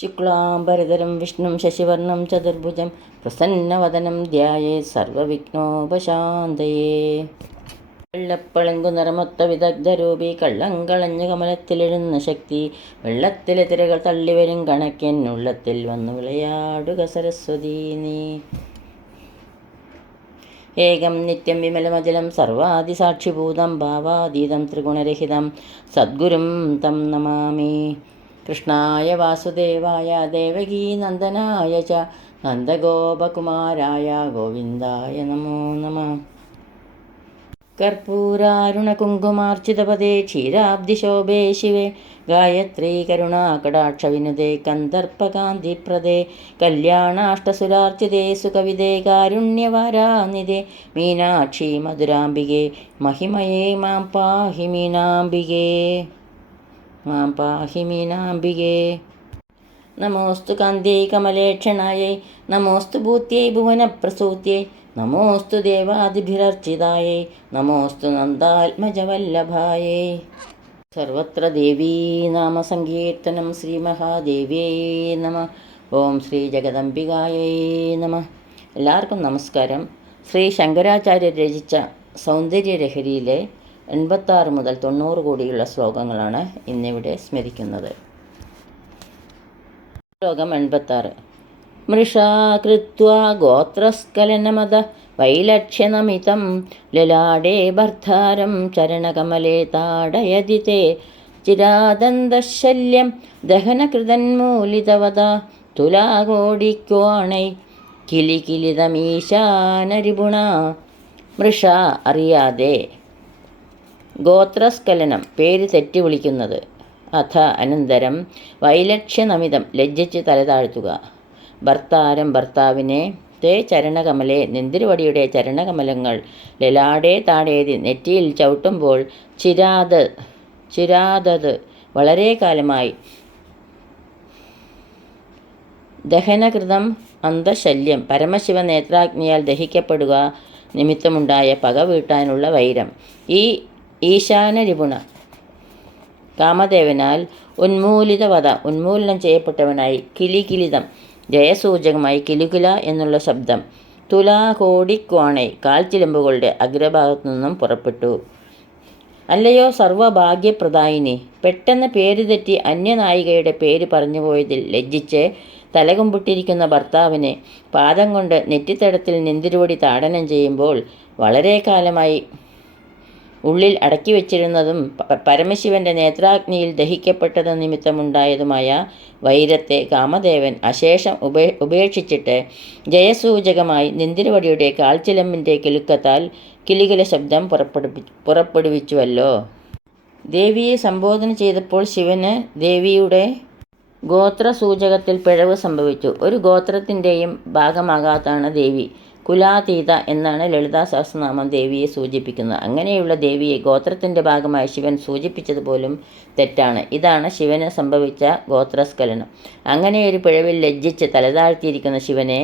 ശുക്ലാംബരധരം വിഷ്ണും ശശിവർണം ചതുർഭുജം പ്രസന്നവദനം ധ്യായേത് സർവവിഘ്നോപശാന്തയേ. വെള്ളപ്പളുങ്കു നിറമൊത്ത വിദഗ്ധരൂപി കള്ളം കളഞ്ഞു കമലത്തിലെഴുന്ന ശക്തി വെള്ളത്തിലെ തിരകൾ തള്ളിവരും കണക്കൻ ഉള്ളത്തിൽ വന്നു വിളയാടുക സരസ്വതീ നീ. ഏകം നിത്യം വിമലമജലം സർവാദിസാക്ഷിഭൂതം ഭാവാതീതം ത്രിഗുണരഹിതം സദ്ഗുരും തം നമാമി. കൃഷ്ണായ വാസുദേവായ ദേവകീ നന്ദനായ ച നന്ദഗോപകുമാരായ ഗോവിന്ദായ നമോ നമഃ. കർപ്പൂരാരുണകുങ്കുമാർച്ചിതപദേ ക്ഷീരാബ്ദിശോഭേ ശിവേ ഗായത്രീ കരുണാകടാക്ഷവിനുദേ കന്ദർപ്പകാന്തിപ്രദേ കല്യാണാഷ്ടസുരാർച്ചിതേ സുകവിദേ കാരുണ്യവാരാനിദേ മീനാക്ഷി മധുരാംബികേ മഹിമയേ മാം പാഹി മീനാംബികേ. മാം പാഹി മീനാംബികേ. നമോസ്തു കാന്ത്യൈ കമലേക്ഷണായൈ നമോസ്തു ഭൂത്यै ഭുവനപ്രസൂത്यै നമോസ്തു ദേവാദിഭിരർച്ചിതായൈ നമോസ്തു നന്ദാത്മജവല്ലഭായൈ. സർവത്ര ദേവീ നാമസങ്കീർത്തനം. ശ്രീമഹാദേവ്യൈ നമഃ. ഓം ശ്രീ ജഗദംബികായൈ നമഃ. എല്ലാവർക്കും നമസ്കാരം. ശ്രീ ശങ്കരാചാര്യർ രചിച്ച സൗന്ദര്യലഹരിയിലെ 86 മുതൽ 90 കൂടിയുള്ള ശ്ലോകങ്ങളാണ് ഇന്നിവിടെ സ്മരിക്കുന്നത്. ശ്ലോകം 86. മൃഷാ കൃത്വാ ഗോത്രസ്ഖലനമത വൈലക്ഷ്യനമിതം ലലാടേ ഭർത്താരം ചരണകമലേ താടയതി തേ ചിരാദന്തശല്യം ദഹനകൃതന്മൂലിതവത തുലാകോടിക്വാണൈ കിലികിലിതമീശാനരിപുണ. മൃഷ അറിയാതെ, ഗോത്രസ്ഖലനം പേര് തെറ്റി വിളിക്കുന്നത്, അഥ അനന്തരം, വൈലക്ഷ്യനമിതം ലജ്ജിച്ച് തലതാഴ്ത്തുക, ഭർത്താരം ഭർത്താവിനെ, തേ ചരണകമലെ നെന്തിരുവടിയുടെ ചരണകമലങ്ങൾ, ലലാടേ താടേതി നെറ്റിയിൽ ചവിട്ടുമ്പോൾ, ചിരാതത് വളരെ കാലമായി, ദഹനകൃതം അന്തശല്യം പരമശിവ നേത്രാഗ്നിയാൽ ദഹിക്കപ്പെടുക നിമിത്തമുണ്ടായ പക വീട്ടാനുള്ള വൈരം, ഈ ഈശാനരിപുണ കാമദേവനാൽ ഉന്മൂലനം ചെയ്യപ്പെട്ടവനായി, കിലികിലിതം ജയസൂചകമായി കിലുകില എന്നുള്ള ശബ്ദം, തുലാകോടിക്വാണൈ കാൽച്ചിലമ്പുകളുടെ അഗ്രഭാഗത്തു നിന്നും പുറപ്പെട്ടു. അല്ലയോ സർവഭാഗ്യപ്രദായിനി, പെട്ടെന്ന് പേര് തെറ്റി അന്യനായികയുടെ പേര് പറഞ്ഞുപോയതിൽ ലജ്ജിച്ച് തലകുമ്പിട്ടിരിക്കുന്ന ഭർത്താവിനെ പാദം കൊണ്ട് നെറ്റിത്തടത്തിൽ നെന്തിരുവടി താടനം ചെയ്യുമ്പോൾ, വളരെ കാലമായി ഉള്ളിൽ അടക്കി വച്ചിരുന്നതും പരമശിവന്റെ നേത്രാഗ്നിയിൽ ദഹിക്കപ്പെട്ടത് നിമിത്തമുണ്ടായതുമായ വൈരത്തെ കാമദേവൻ അശേഷം ഉപേക്ഷിച്ചിട്ട് ജയസൂചകമായി നെന്തിരുവടിയുടെ കാൽച്ചിലമ്പിൻ്റെ കിലുക്കത്താൽ കിലുകില ശബ്ദം പുറപ്പെടുവിച്ചുവല്ലോ. ദേവിയെ സംബോധന ചെയ്തപ്പോൾ ശിവന് ദേവിയുടെ ഗോത്രസൂചകത്തിൽ പിഴവ് സംഭവിച്ചു. ഒരു ഗോത്രത്തിൻ്റെയും ഭാഗമാകാത്താണ് ദേവി. കുലാതീത എന്നാണ് ലളിതാ സഹസ്രനാമം ദേവിയെ സൂചിപ്പിക്കുന്നത്. അങ്ങനെയുള്ള ദേവിയെ ഗോത്രത്തിൻ്റെ ഭാഗമായി ശിവൻ സൂചിപ്പിച്ചതുപോലും തെറ്റാണ്. ഇതാണ് ശിവന് സംഭവിച്ച ഗോത്രസ്ഖലനം. അങ്ങനെയൊരു പിഴവിൽ ലജ്ജിച്ച് തലതാഴ്ത്തിയിരിക്കുന്ന ശിവനെ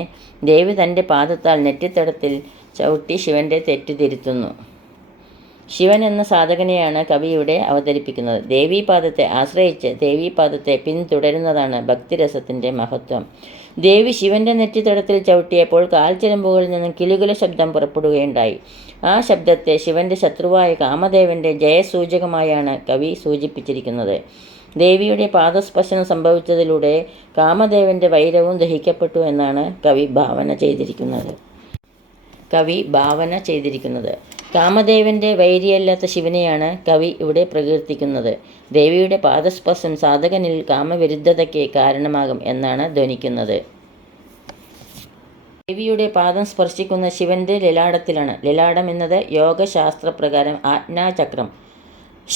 ദേവി തൻ്റെ പാദത്താൽ നെറ്റിത്തടത്തിൽ ചവിട്ടി ശിവൻ്റെ തെറ്റ് തിരുത്തുന്നു. ശിവൻ എന്ന സാധകനെയാണ് കവി ഇവിടെ അവതരിപ്പിക്കുന്നത്. ദേവീപാദത്തെ ആശ്രയിച്ച് ദേവീപാദത്തെ പിന്തുടരുന്നതാണ് ഭക്തിരസത്തിൻ്റെ മഹത്വം. ദേവി ശിവൻ്റെ നെറ്റിത്തടത്തിൽ ചവിട്ടിയപ്പോൾ കാൽച്ചിലമ്പുകളിൽ നിന്നും കിലുകില ശബ്ദം പുറപ്പെടുകയുണ്ടായി. ആ ശബ്ദത്തെ ശിവൻ്റെ ശത്രുവായ കാമദേവൻ്റെ ജയസൂചകമായാണ് കവി സൂചിപ്പിച്ചിരിക്കുന്നത്. ദേവിയുടെ പാദസ്പർശനം സംഭവിച്ചതിലൂടെ കാമദേവൻ്റെ വൈരവും ദഹിക്കപ്പെട്ടു എന്നാണ് കവി ഭാവന ചെയ്തിരിക്കുന്നത്. കാമദേവൻ്റെ വൈരിയല്ലാത്ത ശിവനെയാണ് കവി ഇവിടെ പ്രകീർത്തിക്കുന്നത്. ദേവിയുടെ പാദസ്പർശം സാധകനിൽ കാമവിരുദ്ധതയ്ക്ക് കാരണമാകും എന്നാണ് ധ്വനിക്കുന്നത്. ദേവിയുടെ പാദം സ്പർശിക്കുന്ന ശിവന്റെ ലലാടത്തിലാണ്. ലലാടം എന്നത് യോഗശാസ്ത്രപ്രകാരം ആജ്ഞാചക്രം,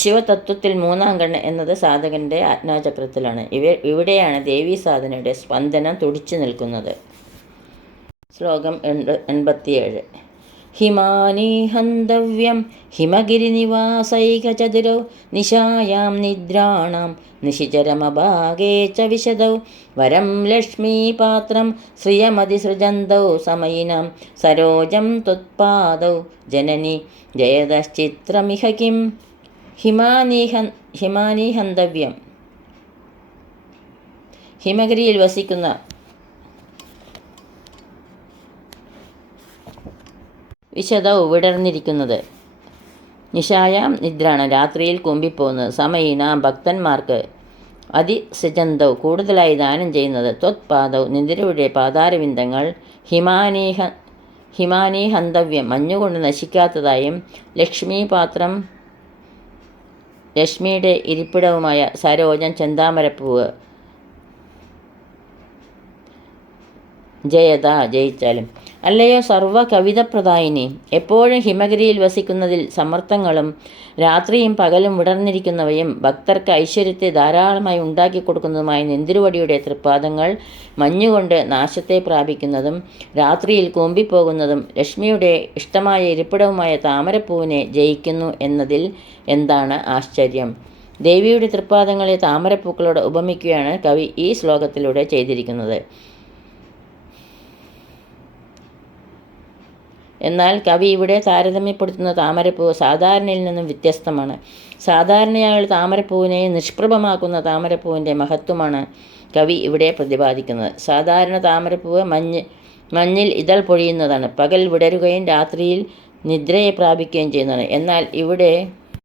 ശിവതത്വത്തിൽ 3-ാം കണ്ണ് എന്നത് സാധകന്റെ ആജ്ഞാചക്രത്തിലാണ്. ഇവിടെയാണ് ദേവീ സാധനയുടെ സ്പന്ദനം തുടിച്ചു നിൽക്കുന്നത്. ശ്ലോകം 87. ഹിമാനി ഹന്തവ്യം ഹിമഗിരിനിവാസൈകചതുരൗ നിശായാം നിദ്രാണാം നിശിചരമഭാഗേ ച വിശദൗ വരം ലക്ഷ്മീപാത്രം ശ്രിയമതിസൃജന്തൗ സമയിനാം സരോജം ത്വത്പാദൗ ജനനി ജയതശ്ചിത്രമിഹ കിം. ഹിമാനി ഹന്തവ്യം ഹിമഗിരിയിൽ വസിക്കുന്ന വിശദൗ വിടർന്നിരിക്കുന്നത്. നിശായാം നിദ്രാണം രാത്രിയിൽ കുമ്പിപ്പോകുന്നത്. സമയീനാം ഭക്തന്മാർക്ക് അതിസൃജന്തൗ കൂടുതലായി ദാനം ചെയ്യുന്നത്. ത്വത്പാദൗ നിന്ദിരയുടെ പാതാരവിന്ദങ്ങൾ ഹിമാനീഹന്തവ്യം മഞ്ഞുകൊണ്ട് നശിക്കാത്തതായും ലക്ഷ്മീപാത്രം ലക്ഷ്മിയുടെ ഇരിപ്പിടവുമായ സരോജം ചെന്താമരപ്പൂവ് ജയത ജയിച്ചാലും. അല്ലയോ സർവ കവിതപ്രദായിനി, എപ്പോഴും ഹിമഗിരിയിൽ വസിക്കുന്നതിൽ സമർത്ഥങ്ങളും രാത്രിയും പകലും വിടർന്നിരിക്കുന്നവയും ഭക്തർക്ക് ഐശ്വര്യത്തെ ധാരാളമായി ഉണ്ടാക്കി കൊടുക്കുന്നതുമായ നെന്തിരുവടിയുടെ തൃപ്പാദങ്ങൾ മഞ്ഞുകൊണ്ട് നാശത്തെ പ്രാപിക്കുന്നതും രാത്രിയിൽ കൂമ്പിപ്പോകുന്നതും ലക്ഷ്മിയുടെ ഇഷ്ടമായ ഇരിപ്പിടവുമായ താമരപ്പൂവിനെ ജയിക്കുന്നു എന്നതിൽ എന്താണ് ആശ്ചര്യം? ദേവിയുടെ തൃപ്പാദങ്ങളെ താമരപ്പൂക്കളോട് ഉപമിക്കുകയാണ് കവി ഈ ശ്ലോകത്തിലൂടെ ചെയ്തിരിക്കുന്നത്. എന്നാൽ കവി ഇവിടെ താരതമ്യപ്പെടുത്തുന്ന താമരപ്പൂവ് സാധാരണയിൽ നിന്നും വ്യത്യസ്തമാണ്. സാധാരണയായുള്ള താമരപ്പൂവിനെ നിഷ്പ്രഭമാക്കുന്ന താമരപ്പൂവിൻ്റെ മഹത്വമാണ് കവി ഇവിടെ പ്രതിപാദിക്കുന്നത്. സാധാരണ താമരപ്പൂവ് മഞ്ഞിൽ ഇതൾ പൊഴിയുന്നതാണ്, പകൽ വിടരുകയും രാത്രിയിൽ നിദ്രയെ പ്രാപിക്കുകയും ചെയ്യുന്നതാണ്. എന്നാൽ ഇവിടെ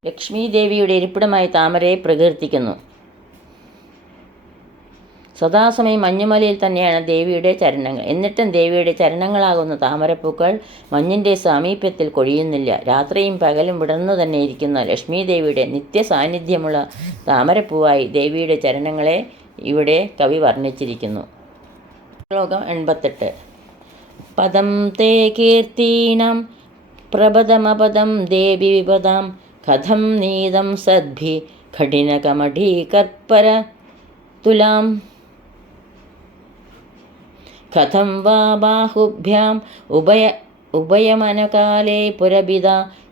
ലക്ഷ്മി ദേവിയുടെ ഇരിപ്പിടമായി താമരയെ പ്രകീർത്തിക്കുന്നു. സദാസമയം മഞ്ഞുമലയിൽ തന്നെയാണ് ദേവിയുടെ ചരണങ്ങൾ. എന്നിട്ടും ദേവിയുടെ ചരണങ്ങളാകുന്ന താമരപ്പൂക്കൾ മഞ്ഞിൻ്റെ സാമീപ്യത്തിൽ കൊഴിയുന്നില്ല. രാത്രിയും പകലും വിടർന്നു തന്നെ ഇരിക്കുന്ന ലക്ഷ്മി ദേവിയുടെ നിത്യസാന്നിധ്യമുള്ള താമരപ്പൂവായി ദേവിയുടെ ചരണങ്ങളെ ഇവിടെ കവി വർണ്ണിച്ചിരിക്കുന്നു. ശ്ലോകം 88. പദം തേ കീർത്തീനാം പ്രപദമപദം ദേവി വിപദാം കഥം നീതം സദ്ഭി കഠിനകമഠീകർപ്പര തുലാം കഥം വാ ബാഹുഭ്യാം ഉഭയമനകാലേ പുരഭിത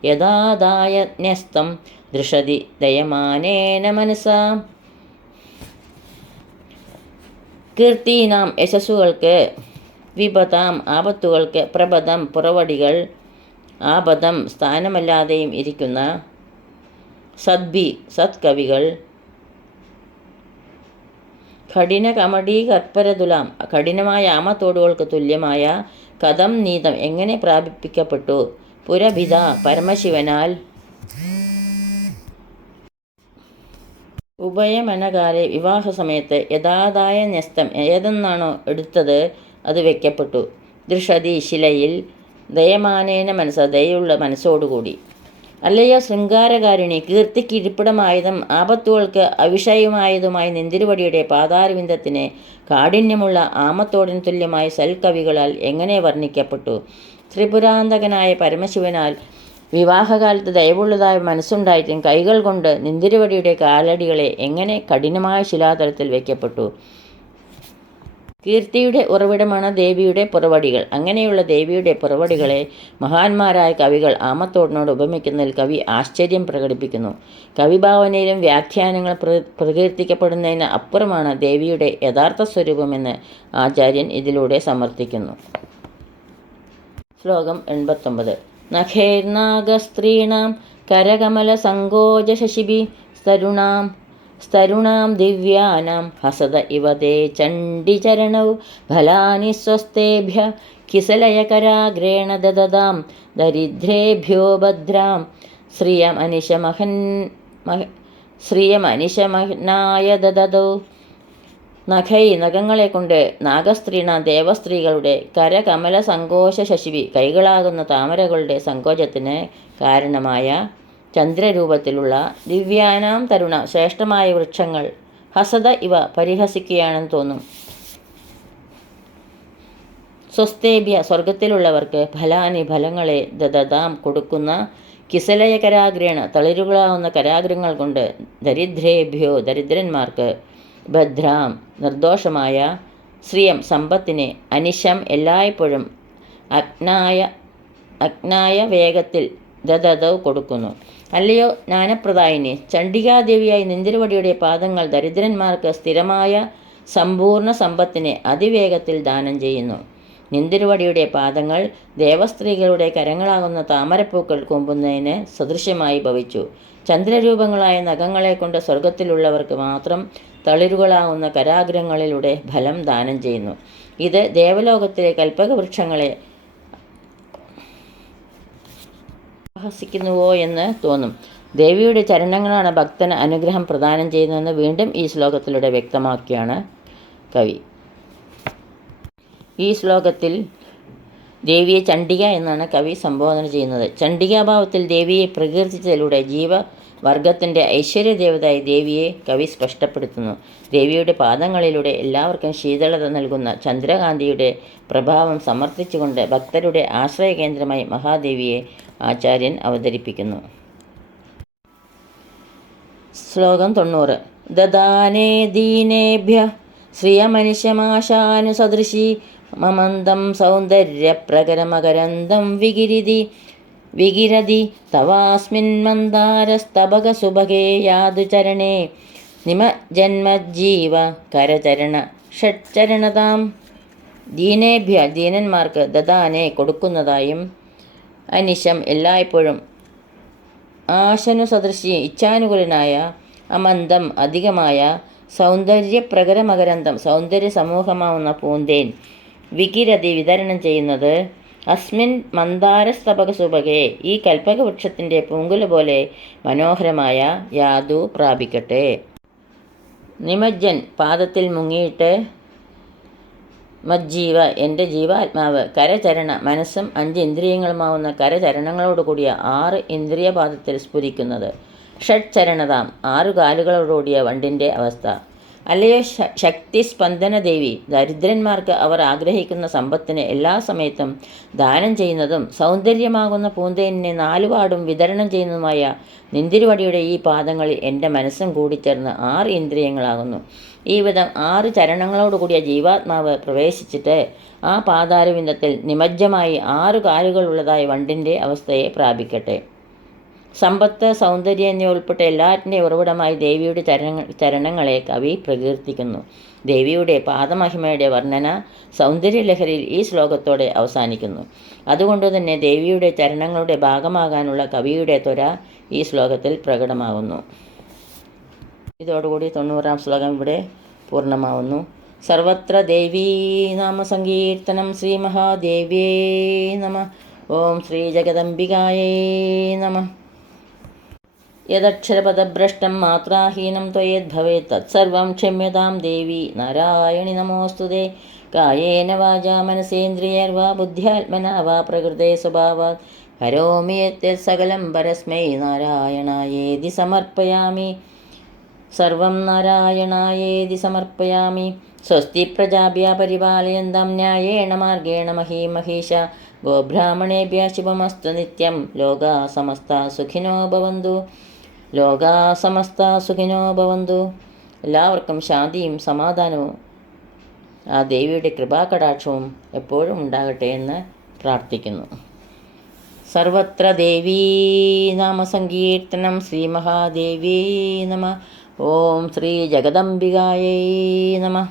യഥാദായ ന്യസ്തം ദൃശതി ദയമാനേന മനസാ. കീർത്തീനാം യശസ്സുകൾക്ക്, വിപദാം ആപത്തുകൾക്ക്, പ്രപദം പുറവടികൾ, ആപദം സ്ഥാനമല്ലാതെയും ഇരിക്കുന്ന, സദ്ഭി സത്കവികൾ, കഠിന കമഡി കർപ്പരതുലാം കഠിനമായ ആമത്തോടുകൾക്ക് തുല്യമായ, കഥം നീതം എങ്ങനെ പ്രാപിപ്പിക്കപ്പെട്ടു, പുരഭിത പരമശിവനാൽ, ഉഭയമനകാലെ വിവാഹസമയത്ത്, യഥാദായ ന്യസ്തം ഏതെന്നാണോ എടുത്തത് അത് വയ്ക്കപ്പെട്ടു, ദൃഷതി ശിലയിൽ, ദയമാനേന മനസ്സ ദയുള്ള മനസ്സോടുകൂടി. അല്ലയോ ശൃംഗാരകാരിണി, കീർത്തിക്ക് ഇരിപ്പിടമായതും ആപത്തുകൾക്ക് അവിഷയമായതുമായ നെന്തിരുവടിയുടെ പാതാരവിന്ദത്തിന് കാഠിന്യമുള്ള ആമത്തോടിന് തുല്യമായ സൽക്കവികളാൽ എങ്ങനെ വർണ്ണിക്കപ്പെട്ടു? ത്രിപുരാന്തകനായ പരമശിവനാൽ വിവാഹകാലത്ത് ദയവുള്ളതായ മനസ്സുണ്ടായിട്ടും കൈകൾ കൊണ്ട് നെന്തിരുവടിയുടെ കാലടികളെ എങ്ങനെ കഠിനമായ ശിലാതലത്തിൽ വയ്ക്കപ്പെട്ടു? കീർത്തിയുടെ ഉറവിടമാണ് ദേവിയുടെ പുറവടികൾ. അങ്ങനെയുള്ള ദേവിയുടെ പുറവടികളെ മഹാന്മാരായ കവികൾ ആമത്തോടിനോട് ഉപമിക്കുന്നതിൽ കവി ആശ്ചര്യം പ്രകടിപ്പിക്കുന്നു. കവിഭാവനയിലും വ്യാഖ്യാനങ്ങൾ പ്രകീർത്തിക്കപ്പെടുന്നതിന് അപ്പുറമാണ് ദേവിയുടെ യഥാർത്ഥ സ്വരൂപമെന്ന് ആചാര്യൻ ഇതിലൂടെ സമർത്ഥിക്കുന്നു. ശ്ലോകം 89. നഖേർനാഗസ്ത്രീണാം കരകമലസങ്കോചശശിഭി സ്തരുണാം ദിവ്യാനാം ഹസത ഇവ തേ ചണ്ഡിചരണൗ ഫലാനി സ്വസ്തേഭ്യ കിസലയകരാഗ്രേണ ദദതാം ദരിദ്രേഭ്യോ ഭദ്രാം ശ്രിയമനിശമഹനായ ദദതോ. നഖങ്ങളെ കൊണ്ട് നാഗസ്ത്രീണ ദേവസ്ത്രീകളുടെ കരകമല സങ്കോച ശശിവി കൈകളാകുന്ന താമരകളുടെ സങ്കോചത്തിന് കാരണമായ ചന്ദ്രരൂപത്തിലുള്ള ദിവ്യാനാം തരുണ ശ്രേഷ്ഠമായ വൃക്ഷങ്ങൾ ഹസത ഇവ പരിഹസിക്കുകയാണെന്ന് തോന്നും. സ്വസ്തേഭ്യ സ്വർഗത്തിലുള്ളവർക്ക് ഫലാനി ഫലങ്ങളെ ദദതാം കൊടുക്കുന്ന കിസലയ കരാഗ്രേണ തളിരുകളാവുന്ന കരാഗ്രങ്ങൾ കൊണ്ട് ദരിദ്രേഭ്യോ ദരിദ്രന്മാർക്ക് ഭദ്രാം നിർദോഷമായ ശ്രിയം സമ്പത്തിനെ അനിശം എല്ലായ്പ്പോഴും അജ്ഞായ വേഗത്തിൽ ദദതൗ കൊടുക്കുന്നു. അല്ലയോ ജ്ഞാനപ്രദായിനി, ചണ്ഡികാദേവിയായി നെന്തിരുവടിയുടെ പാദങ്ങൾ ദരിദ്രന്മാർക്ക് സ്ഥിരമായ സമ്പൂർണ്ണ സമ്പത്തിനെ അതിവേഗത്തിൽ ദാനം ചെയ്യുന്നു. നെന്തിരുവടിയുടെ പാദങ്ങൾ ദേവസ്ത്രീകളുടെ കരങ്ങളാകുന്ന താമരപ്പൂക്കൾ കൊമ്പുന്നതിന് സദൃശ്യമായി ഭവിച്ചു. ചന്ദ്രരൂപങ്ങളായ നഖങ്ങളെ കൊണ്ട് സ്വർഗത്തിലുള്ളവർക്ക് മാത്രം തളിരുകളാവുന്ന കരാഗ്രങ്ങളിലൂടെ ഫലം ദാനം ചെയ്യുന്നു. ഇത് ദേവലോകത്തിലെ കൽപ്പകവൃക്ഷങ്ങളെ അപഹസിക്കുന്നുവോ എന്ന് തോന്നും. ദേവിയുടെ ചരണങ്ങളാണ് ഭക്തന് അനുഗ്രഹം പ്രദാനം ചെയ്യുന്നതെന്ന് വീണ്ടും ഈ ശ്ലോകത്തിലൂടെ വ്യക്തമാക്കിയാണ് കവി. ഈ ശ്ലോകത്തിൽ ദേവിയെ ചണ്ഡിക എന്നാണ് കവി സംബോധന ചെയ്യുന്നത്. ചണ്ഡികാഭാവത്തിൽ ദേവിയെ പ്രകീർത്തിച്ചതിലൂടെ ജീവവർഗത്തിൻ്റെ ഐശ്വര്യദേവതയായി ദേവിയെ കവി സ്പഷ്ടപ്പെടുത്തുന്നു. ദേവിയുടെ പാദങ്ങളിലൂടെ എല്ലാവർക്കും ശീതളത നൽകുന്ന ചന്ദ്രകാന്തിയുടെ പ്രഭാവം സമർത്ഥിച്ചുകൊണ്ട് ഭക്തരുടെ ആശ്രയകേന്ദ്രമായി മഹാദേവിയെ ആചാര്യൻ അവതരിപ്പിക്കുന്നു. ശ്ലോകം 90. ദദാനേ ദീനേഭ്യ ശ്രിയമനിശമാശാനുസദൃശി മമന്ദം സൗന്ദര്യപ്രകരമകരന്തം വികിരതി തവാസ്മിൻ മന്ദാരസ്തബകസുഭഗേ യാതു ചരണേ നിമജന്മജ്ജീവ കരചരണ ഷഡ്ചരണതാം. ദീനേഭ്യ ദീനന്മാർക്ക് ദദാനെ കൊടുക്കുന്നതായും അനിശം എല്ലായ്പ്പോഴും ആശനുസദൃശി ഇച്ഛാനുകൂലനായ അമന്തം അധികമായ സൗന്ദര്യപ്രകരമകരന്തം സൗന്ദര്യ സമൂഹമാവുന്ന പൂന്തേൻ വികിരതി വിതരണം ചെയ്യുന്നത് അസ്മിൻ മന്ദാരസ്തബകസുഭഗേ ഈ കൽപ്പകവൃക്ഷത്തിൻ്റെ പൂങ്കുല പോലെ മനോഹരമായ യാതു പ്രാപിക്കട്ടെ. നിമജ്ജൻ പാദത്തിൽ മുങ്ങിയിട്ട് മജ്ജീവ എൻ്റെ ജീവാത്മാവ് കരചരണ മനസ്സും 5 ഇന്ദ്രിയങ്ങളുമാവുന്ന കരചരണങ്ങളോട് കൂടിയ 6 ഇന്ദ്രിയപാദത്തിൽ സ്ഫുരിക്കുന്നത്. ഷഡ്ചരണതാം 6 കാലുകളോടുകൂടിയ വണ്ടിൻ്റെ അവസ്ഥ. അല്ലയോ ശക്തി സ്പന്ദന ദേവി, ദരിദ്രന്മാർക്ക് അവർ ആഗ്രഹിക്കുന്ന സമ്പത്തിന് എല്ലാ സമയത്തും ദാനം ചെയ്യുന്നതും സൗന്ദര്യമാകുന്ന പൂന്തേനിനെ 4 പാടും വിതരണം ചെയ്യുന്നതുമായ നിന്തിരുവടിയുടെ ഈ പാദങ്ങളിൽ എൻ്റെ മനസ്സും കൂടിച്ചേർന്ന് 6 ഇന്ദ്രിയങ്ങളാകുന്നു. ഈ വിധം 6 ചരണങ്ങളോടുകൂടിയ ജീവാത്മാവ് പ്രവേശിച്ചിട്ട് ആ പാതാരവിന്ദത്തിൽ നിമജ്ജമായി 6 കാലുകളുള്ളതായ വണ്ടിൻ്റെ അവസ്ഥയെ പ്രാപിക്കട്ടെ. സമ്പത്ത്, സൗന്ദര്യം എന്നിവ ഉൾപ്പെട്ട എല്ലാറ്റിൻ്റെ ഉറവിടമായി ദേവിയുടെ ചരണങ്ങളെ കവി പ്രകീർത്തിക്കുന്നു. ദേവിയുടെ പാദമഹിമയുടെ വർണ്ണന സൗന്ദര്യലഹരിയിൽ ഈ ശ്ലോകത്തോടെ അവസാനിക്കുന്നു. അതുകൊണ്ടുതന്നെ ദേവിയുടെ ചരണങ്ങളുടെ ഭാഗമാകാനുള്ള കവിയുടെ ത്വര ഈ ശ്ലോകത്തിൽ പ്രകടമാകുന്നു. ഇതോടുകൂടി 90-ാം ശ്ലോകം ഇവിടെ പൂർണ്ണമാവുന്നു. സർവത്ര ദേവീ നാമസങ്കീർത്തനം. ശ്രീ മഹാദേവ്യേ നമഃ. ഓം ശ്രീ ജഗദംബികായേ നമഃ. യദക്ഷരപദഭ്രഷ്ടം മാത്രാഹീനം ത്വയേദ്ഭവേത് തത്സർവം ക്ഷമ്യതാം ദേവി നാരായണി നമോസ്തുതേ. കായേന വാചാ മനസേന്ദ്രിയർവാ ബുദ്ധ്യാത്മനാ വാ പ്രകൃതേ സ്വഭാവാത് കരോമി യത്യത് സകലം പരസ്മൈ നാരായണായേതി സമർപ്പയാമി. സർവം നാരായണായേതി സമർപ്പയാമി. സ്വസ്തി പ്രജാഭ്യഃ പരിപാലയന്താം ന്യായേണ മാർഗേണ മഹീമഹീഷ. ഗോബ്രാഹ്മണേഭ്യഃ ശുഭമസ്തു നിത്യം. ലോകാ സമസ്താ സുഖിനോ ഭവന്തു. ലോകാ സമസ്താ സുഖിനോ ഭവന്തു. എല്ലാവർക്കും ശാന്തിയും സമാധാനവും ആ ദേവിയുടെ കൃപാകടാക്ഷവും എപ്പോഴും ഉണ്ടാകട്ടെ എന്ന് പ്രാർത്ഥിക്കുന്നു. സർവത്ര ദേവീ നാമസങ്കീർത്തനം. ശ്രീ മഹാദേവ്യേ നമഃ. ഓം ശ്രീ ജഗദംബികായൈ നമഃ.